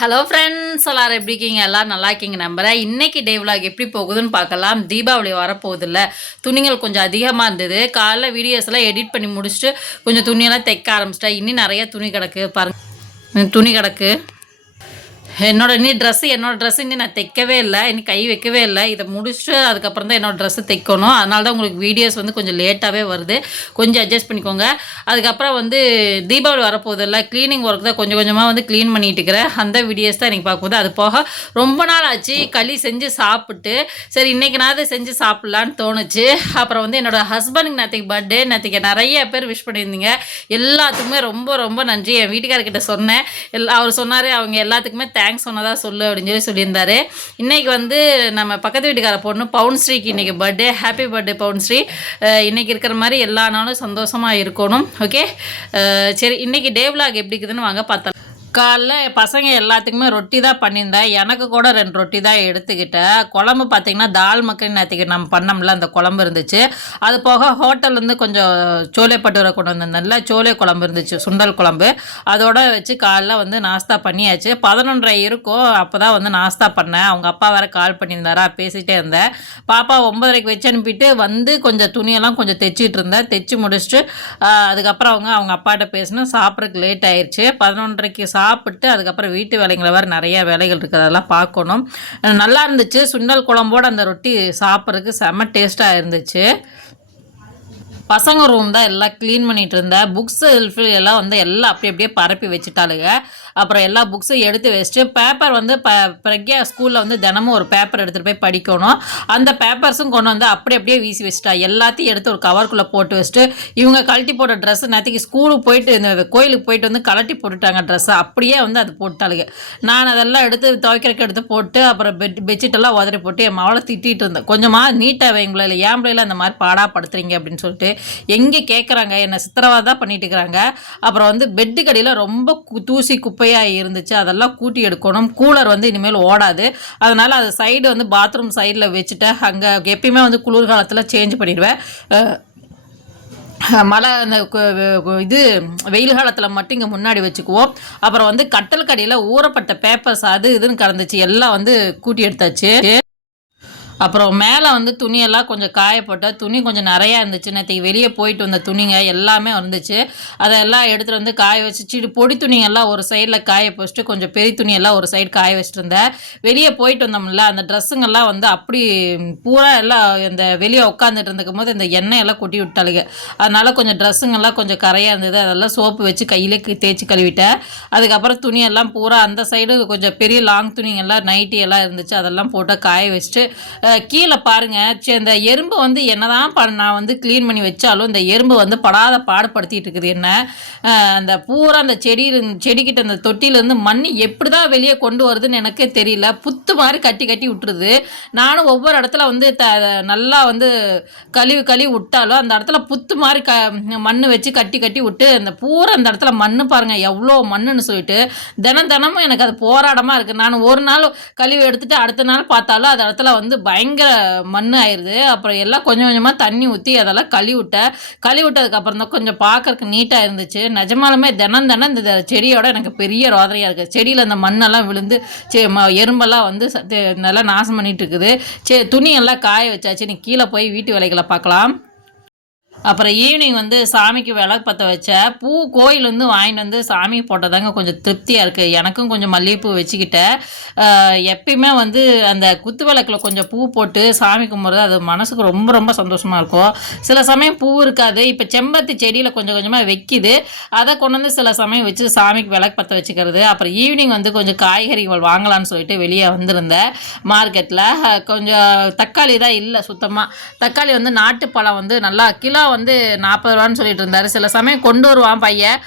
Hello friends எல்லாரும் எப்படி இருக்கீங்க? எல்லோரும் நல்லா இருக்கீங்க நம்புகிறேன் இன்றைக்கி டே விலாக் எப்படி போகுதுன்னு பார்க்கலாம். தீபாவளி வரப்போகுதில்ல. துணிகள் கொஞ்சம் அதிகமாக இருந்தது. காலைல வீடியோஸ்லாம் எடிட் பண்ணி முடிச்சுட்டு கொஞ்சம் துணியெல்லாம் தைக்க ஆரம்பிச்சிட்டேன். இன்னும் நிறைய துணி கிடக்கு. பாருங்க. துணி கிடக்கு. என்னோட இனி ட்ரெஸ்ஸு என்னோட ட்ரெஸ் இன்னும் நான் தைக்கவே இல்லை இன்னும் கை வைக்கவே இல்லை. இதை முடிச்சுட்டு அதுக்கப்புறம் தான் என்னோட ட்ரெஸ்ஸு தைக்கணும். அதனால தான் உங்களுக்கு வீடியோஸ் வந்து கொஞ்சம் லேட்டாகவே வருது. கொஞ்சம் அட்ஜஸ்ட் பண்ணிக்கோங்க. அதுக்கப்புறம் வந்து தீபாவளி வரப்போதில்ல க்ளீனிங் ஒர்க் தான் கொஞ்சம் கொஞ்சமாக வந்து க்ளீன் பண்ணிட்டு இருக்கிறேன். அந்த வீடியோஸ் தான் எனக்கு பார்க்கும்போது அது போக ரொம்ப நாள் ஆச்சு களி செஞ்சு சாப்பிட்டு சரி இன்னைக்குனாவது செஞ்சு சாப்பிட்லான்னு தோணுச்சு. அப்புறம் வந்து என்னோட ஹஸ்பண்டுக்கு நேற்றுக்கு பர்த்டே நேற்றுக்கு நிறைய பேர் விஷ் பண்ணியிருந்தீங்க. எல்லாத்துக்குமே ரொம்ப ரொம்ப நன்றி. என் வீட்டுக்காரர்கிட்ட சொன்னேன். எல்லா அவர் சொன்னார் அவங்க எல்லாத்துக்குமே தேங்க்ஸ் சொன்னதாக சொல்லு அப்படின்னு சொல்லி சொல்லியிருந்தாரு. இன்னைக்கு வந்து நம்ம பக்கத்து வீட்டுக்கார பொண்ணு பவுன்ஸ்ரீக்கு இன்னைக்கு birthday happy birthday Pounsri. Ah இன்னைக்கு இருக்கிற மாதிரி எல்லா நாளும் சந்தோஷமாக இருக்கணும். ஓகே சரி இன்னைக்கு டே vlog எப்படி இருக்குதுன்னு வாங்க பார்த்தலாம் காலைல பசங்க எல்லாத்துக்குமே ரொட்டி தான் பண்ணியிருந்தேன். எனக்கு கூட ரெண்டு ரொட்டி தான் எடுத்துக்கிட்டேன். குழம்பு பார்த்தீங்கன்னா தால் மக்கள் நேற்றுக்கு நம்ம பண்ணோம்ல அந்த குழம்பு இருந்துச்சு. அது போக ஹோட்டல்லேருந்து கொஞ்சம் சோலை பட்டுரை கொண்டு வந்திருந்தேன்ல சோலை குழம்பு இருந்துச்சு சுண்டல் குழம்பு. அதோட வச்சு காலைல வந்து நாஸ்தா பண்ணியாச்சு. பதினொன்றரை இருக்கும் அப்போ தான் வந்து நாஸ்தா பண்ணேன். அவங்க அப்பா வேறு கால் பண்ணியிருந்தாரா பேசிகிட்டே இருந்தேன். பாப்பா ஒன்பதரைக்கு வச்சு அனுப்பிட்டு வந்து கொஞ்சம் துணியெல்லாம் கொஞ்சம் தைச்சிட்டு இருந்தேன். தைச்சி முடிச்சுட்டு அதுக்கப்புறம் அவங்க அவங்க அப்பாட்ட பேசினேன் சாப்பிட்றதுக்கு லேட் ஆயிடுச்சு பதினொன்றரைக்கு சாப்பிட்டு அதுக்கப்புறம் வீட்டு வேலைங்களை வேறு நிறைய வேலைகள் இருக்குது அதெல்லாம் பார்க்கணும். நல்லா இருந்துச்சு. சுண்டல் குழம்போடு அந்த ரொட்டி சாப்பிட்றதுக்கு செம்ம டேஸ்ட்டாக இருந்துச்சு. பசங்க ரூம் தான் எல்லாம் க்ளீன் பண்ணிகிட்டு இருந்தேன். புக்ஸ் எல்லாம் வந்து எல்லாம் அப்படி அப்படியே பரப்பி வச்சுட்டாளுங்க. அப்புறம் எல்லா புக்ஸும் எடுத்து வச்சுட்டு பேப்பர் வந்து ப பிரக்யா ஸ்கூலில் வந்து தினமும் ஒரு பேப்பர் எடுத்துகிட்டு போய் படிக்கணும். அந்த பேப்பர்ஸும் கொண்டு வந்து அப்படி அப்படியே வீசி வச்சுட்டா. எல்லாத்தையும் எடுத்து ஒரு கவருக்குள்ளே போட்டு வச்சுட்டு இவங்க கழட்டி போட்ட ட்ரெஸ் நேற்றுக்கு ஸ்கூலுக்கு போயிட்டு இந்த கோயிலுக்கு போயிட்டு வந்து கழட்டி போட்டுட்டாங்க ட்ரெஸ்ஸை அப்படியே வந்து அது போட்டாளுங்க. நான் அதெல்லாம் எடுத்து துவைக்கிறக்கு எடுத்து போட்டு அப்புறம் பெட் பெட்ஷீட்டெல்லாம் உதறி போட்டு என் மவளை திட்டிகிட்டு இருந்தேன். கொஞ்சமாக நீட்டாக வைங்களா இல்லை ஏன் பிள்ளைல அந்த மாதிரி பாடாப்படுத்துறீங்க அப்படின்னு சொல்லிட்டு எங்கே கேட்குறாங்க என்னை சித்திரவாதம் பண்ணிட்டு இருக்கிறாங்க. அப்புறம் வந்து பெட்டு கடையில் ரொம்ப கு- தூசி குப்பையாக இருந்துச்சு. அதெல்லாம் கூட்டி எடுக்கணும். கூலர் வந்து இனிமேல் ஓடாது. அதனால் அது சைடு வந்து பாத்ரூம் சைடில் வச்சுட்டு அங்கே எப்பயுமே வந்து குளிர்காலத்தில் சேஞ்ச் பண்ணிடுவேன். மழை அந்த இது வெயில் காலத்தில் மட்டும் இங்கே முன்னாடி வச்சுக்குவோம். அப்புறம் வந்து கட்டல் கடையில் ஊறப்பட்ட பேப்பர்ஸ் அது இதுன்னு கறந்துச்சு எல்லாம் வந்து கூட்டி எடுத்தாச்சு. அப்புறம் மேலே வந்து துணியெல்லாம் கொஞ்சம் காயப்பட்ட துணி கொஞ்சம் நிறையா இருந்துச்சு. நேற்றுக்கு வெளியே போயிட்டு வந்த துணிங்க எல்லாமே வந்துச்சு. அதெல்லாம் எடுத்துகிட்டு வந்து காய வச்சு சிடி பொடி துணியெல்லாம் ஒரு சைடில் காய வச்சுட்டு கொஞ்சம் பெரிய துணியெல்லாம் ஒரு சைடு காய வச்சுட்டு இருந்தேன். வெளியே போயிட்டு வந்தோம்ல அந்த ட்ரெஸ்ஸுங்கெல்லாம் வந்து அப்படி பூரா எல்லாம் இந்த வெளியே உட்காந்துட்டு இருந்துக்கும் போது இந்த எண்ணெய் எல்லாம் கொட்டி விட்டாளுங்க. அதனால் கொஞ்சம் ட்ரெஸ்ஸுங்கெல்லாம் கொஞ்சம் கரையாக இருந்தது. அதெல்லாம் சோப்பு வச்சு கையிலே தேய்ச்சி கழுவிட்டேன். அதுக்கப்புறம் துணியெல்லாம் பூரா அந்த சைடு கொஞ்சம் பெரிய லாங் துணிங்கெல்லாம் நைட்டி எல்லாம் இருந்துச்சு. அதெல்லாம் போட்டு காய வச்சுட்டு கீழே பாருங்க. சே இந்த எறும்பு வந்து என்னதான் பண்ண நான் வந்து க்ளீன் பண்ணி வச்சாலும் இந்த எறும்பு வந்து படாத பாடுபடுத்திகிட்டு இருக்குது. என்ன? அந்த பூரா அந்த செடி செடிக்கிட்ட அந்த தொட்டிலேருந்து மண் எப்படி தான் வெளியே கொண்டு வருதுன்னு எனக்கே தெரியல. புத்து மாதிரி கட்டி கட்டி விட்டுருது. நானும் ஒவ்வொரு இடத்துல வந்து த நல்லா வந்து கழுவி கழுவி விட்டாலும் அந்த இடத்துல புத்து மாதிரி க மண் வச்சு கட்டி கட்டி விட்டு அந்த பூரா அந்த இடத்துல மண் பாருங்கள் எவ்வளோ மண்ணுன்னு சொல்லிட்டு தினம் தினமும் எனக்கு அது போராட்டமாக இருக்குது நான் ஒரு நாள் கழுவி எடுத்துகிட்டு அடுத்த நாள் பார்த்தாலும் அந்த இடத்துல வந்து பயங்கர மண் ஆயிடுது அப்புறம் எல்லாம் கொஞ்சம் கொஞ்சமாக தண்ணி ஊற்றி அதெல்லாம் கழுவி விட்டேன் கழுவி விட்டதுக்கப்புறம் தான் கொஞ்சம் பார்க்கறக்கு நீட்டாக இருந்துச்சு. நிஜமாலுமே தினம் தினம் இந்த செடியோட எனக்கு பெரிய ரோதனையாக இருக்குது செடியில் அந்த மண்ணெல்லாம் விழுந்து செ ம- எறும்பெல்லாம் வந்து நல்லா நாசம் பண்ணிட்டு இருக்குது. சரி துணியெல்லாம் காய வச்சாச்சு. நீ கீழே போய் வீட்டு வேலைகளை பார்க்கலாம். அப்புறம் ஈவினிங் வந்து சாமிக்கு விளக்கு பற்ற வச்ச பூ கோயிலேருந்து வாங்கிட்டு வந்து சாமி போட்டதாங்க கொஞ்சம் திருப்தியாக இருக்குது எனக்கும் கொஞ்சம் மல்லிகைப்பூ வச்சுக்கிட்டேன். எப்பயுமே வந்து அந்த குத்து விளக்கில் கொஞ்சம் பூ போட்டு சாமி கும்பிட்றது அது மனசுக்கு ரொம்ப ரொம்ப சந்தோஷமாக இருக்கும். சில சமயம் பூ இருக்காது. இப்போ செம்பருத்தி செடியில் கொஞ்சம் கொஞ்சமாக வைக்கிது. அதை கொண்டு வந்து சில சமயம் வச்சு சாமிக்கு விளக்கு பற்ற வச்சுக்கிறது. அப்புறம் ஈவினிங் வந்து கொஞ்சம் காய்கறிகள் வாங்கலாம்னு சொல்லிட்டு வெளியே வந்திருந்தேன் மார்க்கெட்டில் கொஞ்சம் தக்காளி தான் இல்லை சுத்தமாக தக்காளி வந்து நாட்டுப்பழம் வந்து நல்லா கிலோ வந்து நாற்பது ரூபான்னு சொல்லிட்டு இருந்தார். சில சமயம் கொண்டு வருவான் பையன்.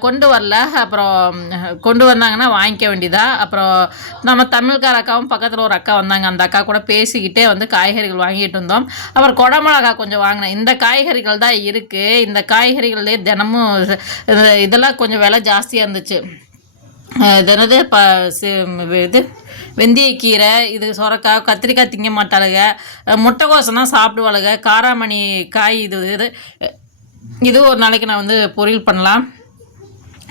கொண்டு வரல. அப்புறம் கொண்டு வந்தாங்கன்னா வாங்கிக்க வேண்டியதா? அப்புறம் நம்ம தமிழ்கார அக்காவும் பக்கத்தில் ஒரு அக்கா வந்தாங்க. அந்த அக்கா கூட பேசிக்கிட்டே வந்து காய்கறிகள் வாங்கிட்டு இருந்தோம் அப்புறம் குடமிளகா கொஞ்சம் வாங்கினேன். இந்த காய்கறிகள் தான் இருக்குது இந்த காய்கறிகள்லேயே தினமும் இது- இதெல்லாம் கொஞ்சம் விலை ஜாஸ்தியாக இருந்துச்சு. என்னது ப இது வெந்தயக்கீரை இது சொரக்காய் கத்திரிக்காய் திங்க மாட்டாளுங்க அஹ் முட்டைக்கோசம் தான் சாப்பிடுவாளுங்க காராமணி காய் இது இது இது ஒரு நாளைக்கு நான் வந்து பொரியல் பண்ணலாம்.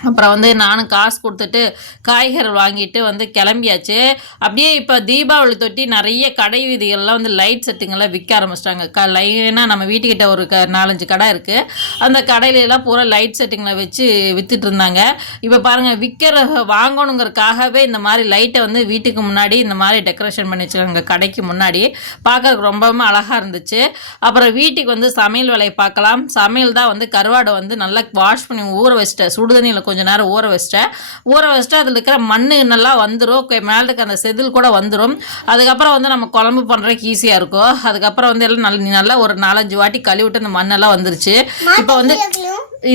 அப்புறம் வந்து நானும் காசு கொடுத்துட்டு காய்கறி வாங்கிட்டு வந்து கிளம்பியாச்சு. அப்படியே இப்போ தீபாவளி தொட்டி நிறைய கடை வீதிகள்லாம் வந்து லைட் செட்டுங்கெல்லாம் விற்க ஆரம்பிச்சிட்டாங்க. க லைனாக நம்ம வீட்டுக்கிட்ட ஒரு க நாலஞ்சு கடை இருக்குது அந்த கடையிலலாம் பூரா லைட் செட்டிங்கில் வச்சு விற்றுட்டு இருந்தாங்க. இப்போ பாருங்கள் விற்கிற வாங்கணுங்கிறதுக்காகவே இந்த மாதிரி லைட்டை வந்து வீட்டுக்கு முன்னாடி இந்த மாதிரி டெக்கரேஷன் பண்ணி வச்சுருக்காங்க. கடைக்கு முன்னாடி பார்க்கறதுக்கு ரொம்பவும் அழகாக இருந்துச்சு. அப்புறம் வீட்டுக்கு வந்து சமையல் வேலையை பார்க்கலாம். சமையல் தான் வந்து கருவாடை வந்து நல்லா வாஷ் பண்ணி ஊற வச்சுட்டேன். சுடுதண்ணியில் கொஞ்சம் நேரம் ஊற வச்சிட்டேன். ஊற வச்சுட்டு அதில் இருக்கிற மண் நல்லா வந்துடும் மேலே இருக்க அந்த செதில் கூட வந்துடும் அதுக்கப்புறம் வந்து நம்ம குழம்பு பண்ணுறதுக்கு ஈஸியாக இருக்கும். அதுக்கப்புறம் வந்து எல்லாம் நல்ல நல்லா ஒரு நாலஞ்சு வாட்டி கழுவிட்டு அந்த மண்ணெல்லாம் வந்துருச்சு. இப்போ வந்து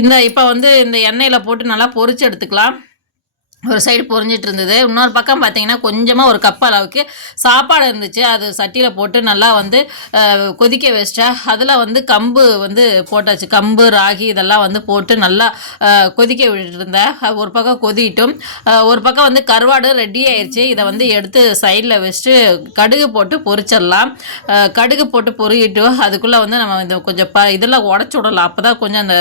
இந்த இப்போ வந்து இந்த எண்ணெயில் போட்டு நல்லா பொரிச்சு எடுத்துக்கலாம். ஒரு சைடு பொறிஞ்சிட்டு இருந்தது. இன்னொரு பக்கம் பார்த்தீங்கன்னா கொஞ்சமாக ஒரு கப் அளவுக்கு சாப்பாடு இருந்துச்சு. அது சட்டியில் போட்டு நல்லா வந்து கொதிக்க வச்சிட்டா அதில் வந்து கம்பு வந்து போட்டாச்சு. கம்பு ராகி இதெல்லாம் வந்து போட்டு நல்லா கொதிக்க விட்டுட்டு இருந்தேன். ஒரு பக்கம் கொதிட்டும். ஒரு பக்கம் வந்து கருவாடு ரெடி ஆயிடுச்சு இதை வந்து எடுத்து சைடில் வச்சுட்டு கடுகு போட்டு பொரிச்சிடலாம். கடுகு போட்டு பொரியிட்டு அதுக்குள்ளே வந்து நம்ம இந்த கொஞ்சம் ப இதெல்லாம் உடச்சி விடலாம். அப்போ தான் கொஞ்சம் அந்த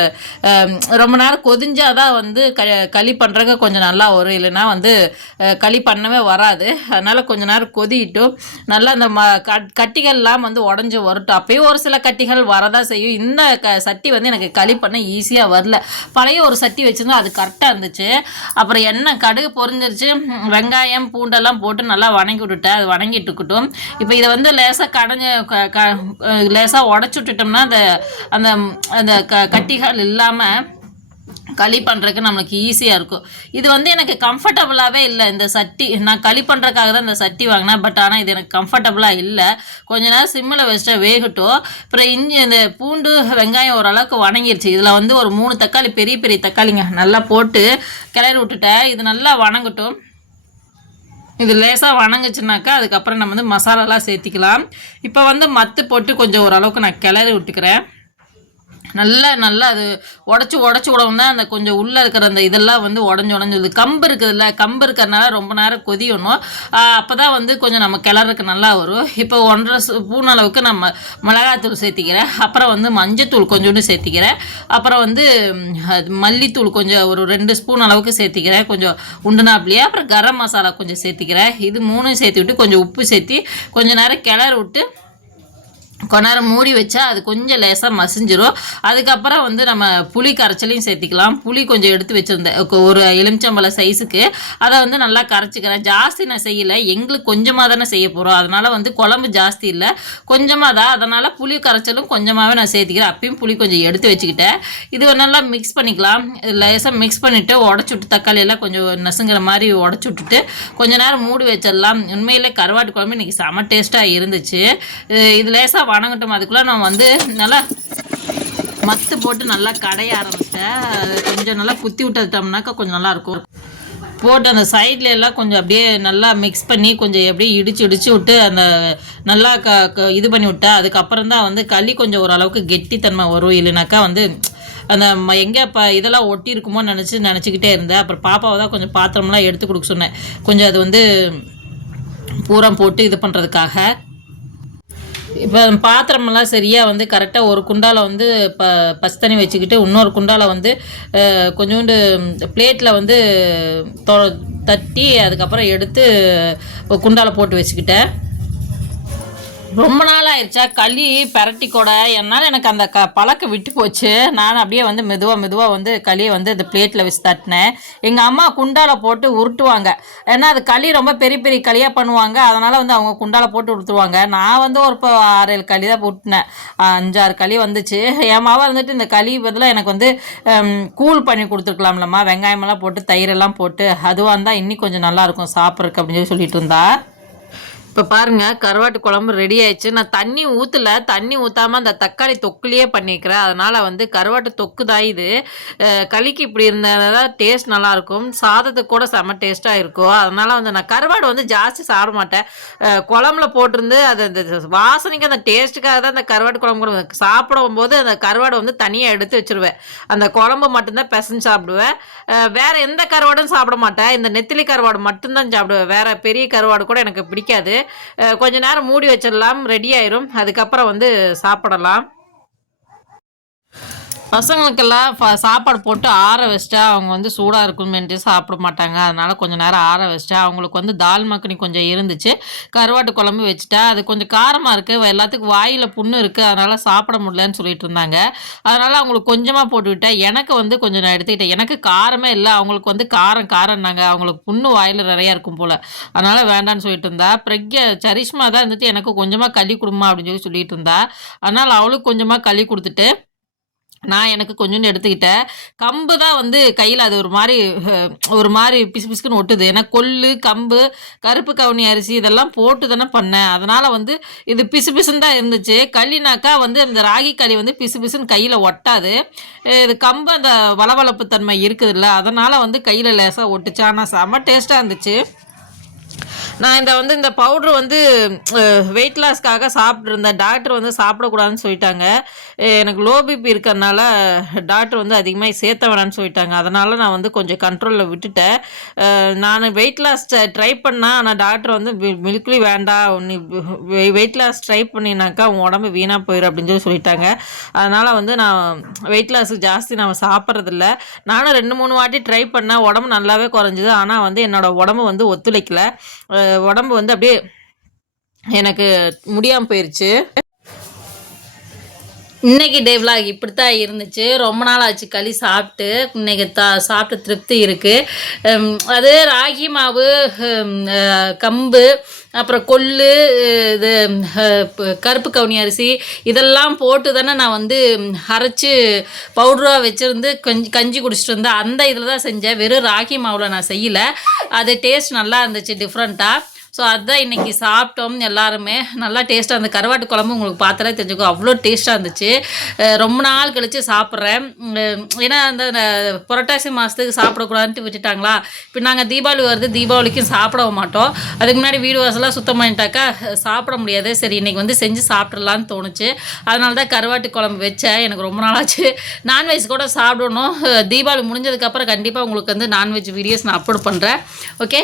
ரொம்ப நேரம் கொதிஞ்சாதான் வந்து க களி பண்ணுறதுக்கு கொஞ்சம் நல்லா வரும். இல்லைன்னா வந்து களி பண்ணவே வராது. அதனால் கொஞ்ச நேரம் கொதிட்டும் நல்லா அந்த ம கட்- கட்டிகள்லாம் வந்து உடஞ்சி வரட்டும். அப்பயும் ஒரு சில கட்டிகள் வரதான் செய்யும். இந்த க சட்டி வந்து எனக்கு களி பண்ண ஈஸியாக வரல. பழைய ஒரு சட்டி வச்சுருந்தோம் அது கரெக்டாக இருந்துச்சு. அப்புறம் எண்ணெய் கடுகு பொரிஞ்சிருச்சு. வெங்காயம் பூண்டெல்லாம் போட்டு நல்லா வணங்கி விட்டுட்டேன். அது வணங்கிட்டு இருக்கட்டும். இப்போ இதை வந்து லேசாக கடைஞ்ச க க லேசாக உடச்சி விட்டுட்டோம்னா அந்த அந்த அந்த க கட்டிகள் இல்லாமல் களி பண்ணுறதுக்கு நம்மளுக்கு ஈஸியாக இருக்கும். இது வந்து எனக்கு கம்ஃபர்டபுளாகவே இல்லை. இந்த சட்டி நான் களி பண்ணுறதுக்காக தான் இந்த சட்டி வாங்கினேன். பட் ஆனால் இது எனக்கு கம்ஃபர்டபுளாக இல்லை. கொஞ்ச நேரம் சிம்மில் வச்சுட்டா வேகட்டும். அப்புறம் இஞ்சி இந்த பூண்டு வெங்காயம் ஓரளவுக்கு வணங்கிருச்சு. இதில் வந்து ஒரு மூணு தக்காளி பெரிய பெரிய தக்காளிங்க நல்லா போட்டு கிளறி விட்டுட்டேன். இது நல்லா வணங்கட்டும். இது லேசாக வணங்குச்சுனாக்கா அதுக்கப்புறம் நம்ம வந்து மசாலாலாம் சேர்த்திக்கலாம். இப்போ வந்து மத்து போட்டு கொஞ்சம் ஓரளவுக்கு நான் கிளறி விட்டுக்கிறேன். நல்லா நல்லா அது உடச்சி உடச்சி விடவும் தான் அந்த கொஞ்சம் உள்ளே இருக்கிற அந்த இதெல்லாம் வந்து உடஞ்சி உடஞ்சிது கம்பு இருக்குதுல்ல கம்பு இருக்கிறதுனால ரொம்ப நேரம் கொதியணும். அப்போ தான் வந்து கொஞ்சம் நம்ம கிளறதுக்கு நல்லா வரும். இப்போ ஒன்றரை பூண அளவுக்கு நம்ம மிளகாத்தூள் சேர்த்திக்கிறேன். அப்புறம் வந்து மஞ்சத்தூள் கொஞ்சோண்டு சேர்த்திக்கிறேன். அப்புறம் வந்து அது மல்லித்தூள் கொஞ்சம் ஒரு ரெண்டு ஸ்பூன் அளவுக்கு சேர்த்திக்கிறேன். கொஞ்சம் உண்டுனாப்லையே அப்புறம் கரம் மசாலா கொஞ்சம் சேர்த்திக்கிறேன். இது மூணும் சேர்த்து விட்டு கொஞ்சம் உப்பு சேர்த்தி கொஞ்சம் நேரம் கிளறி விட்டு கொஞ்ச நேரம் மூடி வச்சா அது கொஞ்சம் லேசாக மசிஞ்சிரும். அதுக்கப்புறம் வந்து நம்ம புளி கரைச்சலையும் சேர்த்திக்கலாம். புளி கொஞ்சம் எடுத்து வச்சுருந்தேன். ஒரு எலுமிச்சம்பழம் சைஸுக்கு. அதை வந்து நல்லா கரைச்சிக்கிறேன். ஜாஸ்தி நான் செய்யலை. எங்களுக்கு கொஞ்சமாக தானே செய்ய போகிறோம் அதனால் வந்து குழம்பு ஜாஸ்தி இல்லை. கொஞ்சமாக தான். அதனால் புளி கரைச்சலும் கொஞ்சமாகவே நான் சேர்த்திக்கிறேன். அப்பயும் புளி கொஞ்சம் எடுத்து வச்சுக்கிட்டேன். இது நல்லா மிக்ஸ் பண்ணிக்கலாம். லேசாக மிக்ஸ் பண்ணிவிட்டு உடச்சி விட்டு தக்காளி எல்லாம் கொஞ்சம் நசுங்கிற மாதிரி உடச்சி விட்டுட்டு கொஞ்ச நேரம் மூடி வச்சிடலாம். உண்மையிலே கருவாட்டு குழம்பு இன்றைக்கி செம டேஸ்ட்டாக இருந்துச்சு. இது லேசாக வணங்கட்டும். அதுக்குள்ளே நான் வந்து நல்லா மத்து போட்டு நல்லா கடைய ஆரம்பிச்சிட்டேன். கொஞ்சம் நல்லா குத்தி விட்டுட்டோம்னாக்கா கொஞ்சம் நல்லாயிருக்கும் போட்டு அந்த சைடில் எல்லாம் கொஞ்சம் அப்படியே நல்லா மிக்ஸ் பண்ணி கொஞ்சம் அப்படியே இடிச்சு இடிச்சு விட்டு அந்த நல்லா க க- இது பண்ணி விட்டா அதுக்கப்புறம் தான் வந்து களி கொஞ்சம் ஓரளவுக்கு கெட்டித்தன்மை வரும். இல்லைனாக்கா வந்து அந்த ம- எங்கே இப்போ இதெல்லாம் ஒட்டி இருக்குமோன்னு நினச்சி நினச்சிக்கிட்டே இருந்தேன். அப்புறம் பாப்பாவை தான் கொஞ்சம் பாத்திரம்லாம் எடுத்து கொடுக்க சொன்னேன். கொஞ்சம் அது வந்து பூரம் போட்டு இது பண்ணுறதுக்காக இப்போ பாத்திரமெல்லாம் சரியாக வந்து கரெக்டாக ஒரு குண்டால வந்து ப பஸ்தனி தண்ணி வச்சுக்கிட்டு இன்னொரு குண்டால வந்து கொஞ்சோண்டு பிளேட்டில் வந்து தொ தட்டி அதுக்கப்புறம் எடுத்து குண்டாவில் குண்டால போட்டு வச்சுக்கிட்டேன். ரொம்ப நாள் ஆயிடுச்சா களி பெரட்டி கூட. என்னால் எனக்கு அந்த க பழக்கம் விட்டு போச்சு. நான் அப்படியே வந்து மெதுவாக மெதுவாக வந்து களியை வந்து இந்த பிளேட்டில் வச்சு தட்டினேன். எங்கள் அம்மா குண்டால போட்டு உருட்டுவாங்க. ஏன்னா அது களி ரொம்ப பெரிய பெரிய களியாக பண்ணுவாங்க. அதனால் வந்து அவங்க குண்டால போட்டு உருட்டுவாங்க. நான் வந்து ஒரு இப்போ ஆறு களி தான் உருட்டினேன். அஞ்சாறு களி வந்துச்சு. என் மாவா இருந்துட்டு இந்த களி பதிலாக எனக்கு வந்து கூல் பண்ணி கொடுத்துருக்கலாம்லம்மா. வெங்காயமெல்லாம் போட்டு தயிரெல்லாம் போட்டு அதுவாக இருந்தால் இன்னும் கொஞ்சம் நல்லாயிருக்கும் சாப்பிட்றதுக்கு அப்படின்னு சொல்லி சொல்லிட்டு இருந்தா. இப்போ பாருங்க கருவாட்டு குழம்பு ரெடி ஆயிடுச்சு. நான் தண்ணி ஊற்றல தண்ணி ஊற்றாம அந்த தக்காளி தொக்குலேயே பண்ணிக்கிறேன். அதனால் வந்து கருவாட்டு தொக்கு தான் இது. களிக்கு இப்படி இருந்தால் டேஸ்ட் நல்லாயிருக்கும் சாதத்துக்கு கூட செம்ம டேஸ்ட்டாக இருக்கும். அதனால் வந்து நான் கருவாடு வந்து ஜாஸ்தி சாப்பிட மாட்டேன். குழம்புல போட்டிருந்து அது அந்த வாசனைக்கு அந்த டேஸ்ட்டுக்காக தான் அந்த கருவாட்டு குழம்பு கூட சாப்பிடும் போது அந்த கருவாடை வந்து தனியாக எடுத்து வச்சுருவேன். அந்த குழம்பு மட்டும்தான் பிசைஞ்சு சாப்பிடுவேன். வேறு எந்த கருவாடும் சாப்பிட மாட்டேன். இந்த நெத்திலி கருவாடு மட்டும்தான் சாப்பிடுவேன். வேறு பெரிய கருவாடு கூட எனக்கு பிடிக்காது. கொஞ்ச நேரம் மூடி வச்சிடலாம் ரெடி ஆயிரும். அதுக்கப்புறம் வந்து சாப்பிடலாம். பசங்களுக்கெல்லாம் ஃப- சாப்பாடு போட்டு ஆற வச்சிட்டா அவங்க வந்து சூடாக இருக்குமென்ட்டு சாப்பிட மாட்டாங்க. அதனால கொஞ்சம் நேரம் ஆற வச்சுட்டா அவங்களுக்கு வந்து தால் மக்கனி கொஞ்சம் இருந்துச்சு. கருவாட்டு குழம்பு வச்சுட்டா அது கொஞ்சம் காரமாக இருக்குது எல்லாத்துக்கும் வாயில் புண்ணு இருக்குது அதனால் சாப்பிட முடியலன்னு சொல்லிட்டு இருந்தாங்க. அதனால் அவங்களுக்கு கொஞ்சமாக போட்டு விட்டேன். எனக்கு வந்து கொஞ்சம் நான் எடுத்துக்கிட்டேன். எனக்கு காரமே இல்லை. அவங்களுக்கு வந்து காரம் காரம்னாங்க. அவங்களுக்கு புண்ணு வாயில் நிறையா இருக்கும் போல். அதனால் வேண்டான்னு சொல்லிட்டு இருந்தா. பிரக்யா சரிஷ்மா தான் இருந்துட்டு எனக்கு கொஞ்சமாக களி கொடுமா அப்படின்னு சொல்லி சொல்லிட்டு இருந்தா. அதனால் அவளுக்கு கொஞ்சமாக களி கொடுத்துட்டு நான் எனக்கு கொஞ்சோண்டு எடுத்துக்கிட்டேன். கம்பு தான் வந்து கையில் அது ஒரு மாதிரி ஒரு மாதிரி பிசு பிசுக்குன்னு ஒட்டுது. ஏன்னா கொள்ளு கம்பு கருப்பு கவுனி அரிசி இதெல்லாம் போட்டு தானே பண்ணேன். அதனால் வந்து இது பிசு பிசுன்னு தான் இருந்துச்சு. களினாக்கா வந்து அந்த ராகி களி வந்து பிசு பிசுன்னு கையில் ஒட்டாது. இது கம்பு அந்த வளவளப்பு தன்மை இருக்குதுல்ல அதனால் வந்து கையில் லேசாக ஒட்டுச்சு. ஆனால் செம்ம டேஸ்ட்டாக இருந்துச்சு. நான் இந்த வந்து இந்த பவுட்ரு வந்து வெயிட் லாஸ்க்காக சாப்பிட்ருந்தேன் டாக்டர் வந்து சாப்பிடக்கூடாதுன்னு சொல்லிட்டாங்க. எனக்கு லோ பிபி இருக்கிறனால டாக்டர் வந்து அதிகமாக சேர்த்த வேணாம்னு சொல்லிட்டாங்க. அதனால் நான் வந்து கொஞ்சம் கண்ட்ரோலில் விட்டுட்டேன். நான் வெயிட் லாஸ் ட்ரை பண்ணால் ஆனால் டாக்டர் வந்து மில்க்லி வேண்டாம் நீ வெயிட் லாஸ் ட்ரை பண்ணினாக்கா உன் உடம்பு வீணாக போயிடும் அப்படின்னு சொல்லி சொல்லிட்டாங்க. அதனால் வந்து நான் வெயிட் லாஸுக்கு ஜாஸ்தி நான் சாப்பிட்றதில்ல. நானும் ரெண்டு மூணு வாட்டி ட்ரை பண்ணேன். உடம்பு நல்லாவே குறைஞ்சிது. ஆனால் வந்து என்னோடய உடம்பு வந்து ஒத்துழைக்கல. உடம்பு வந்து அப்படியே எனக்கு முடியாமல் போயிடுச்சு இன்றைக்கி டே விலாக் இப்படி தான் இருந்துச்சு. ரொம்ப நாள் ஆச்சு களி சாப்பிட்டு. இன்னைக்கு தா சாப்பிட்டு திருப்தி இருக்குது அது ராகி மாவு கம்பு அப்புறம் கொள்ளு இது கருப்பு கவுனி அரிசி இதெல்லாம் போட்டு தானே நான் வந்து அரைச்சி பவுடராக வச்சுருந்து கஞ்சி கஞ்சி குடிச்சிட்டு இருந்தேன். அந்த இதில் தான் செஞ்சேன். வெறும் ராகி மாவில் நான் செய்யலை. அது டேஸ்ட் நல்லா இருந்துச்சு டிஃப்ரெண்ட்டாக ஸோ அதுதான் இன்றைக்கி சாப்பிட்டோம் எல்லாருமே. நல்லா டேஸ்ட்டாக அந்த கருவாட்டு குழம்பு உங்களுக்கு பார்த்தாலே தெரிஞ்சுக்கும். அவ்வளோ டேஸ்ட்டாக இருந்துச்சு. ரொம்ப நாள் கழித்து சாப்பிட்றேன். ஏன்னா அந்த புரட்டாசி மாதத்துக்கு சாப்பிடக்கூடாதுன்ட்டு விட்டுட்டாங்களா? இப்போ நாங்கள் தீபாவளி வருது. தீபாவளிக்கும் சாப்பிடவும் மாட்டோம். அதுக்கு முன்னாடி வீடு வாசலாம் சுத்தம் பண்ணிட்டாக்கா சாப்பிட முடியாது. சரி இன்றைக்கி வந்து செஞ்சு சாப்பிட்றலான்னு தோணுச்சு. அதனால தான் கருவாட்டு குழம்பு வச்சேன். எனக்கு ரொம்ப நாளாச்சு நான்வெஜ் கூட சாப்பிடணும். தீபாவளி முடிஞ்சதுக்கப்புறம் கண்டிப்பாக உங்களுக்கு வந்து நான்வெஜ் வீடியோஸ் நான் அப்லோட் பண்ணுறேன் ஓகே